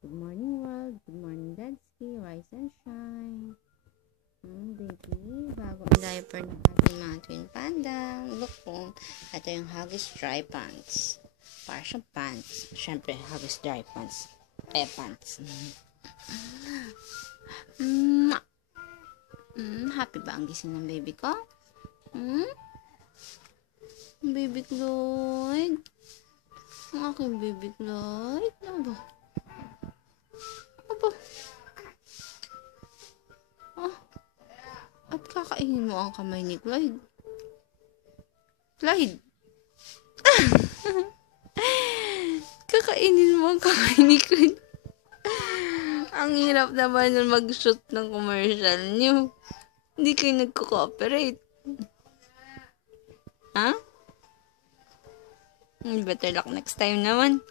Good morning, world. Good morning, Dadsky. Rise and shine. Baby, bago ang diaper ng ating mga twin panda. Look po, ito yung Huggies dry pants. Para siyang pants. Siyempre, Huggies dry pants. Pants. Happy ba ang gising ng baby ko? Baby Cloyd? Ang aking baby Cloyd? Ano ba? At kakainin mo ang kamay ni Clyde. Clyde! Kakainin mo ang kamay ni Clyde. Ang hirap naman nun mag-shoot ng commercial niyo. Hindi kayo nagko-cooperate. Ha? Better luck next time naman.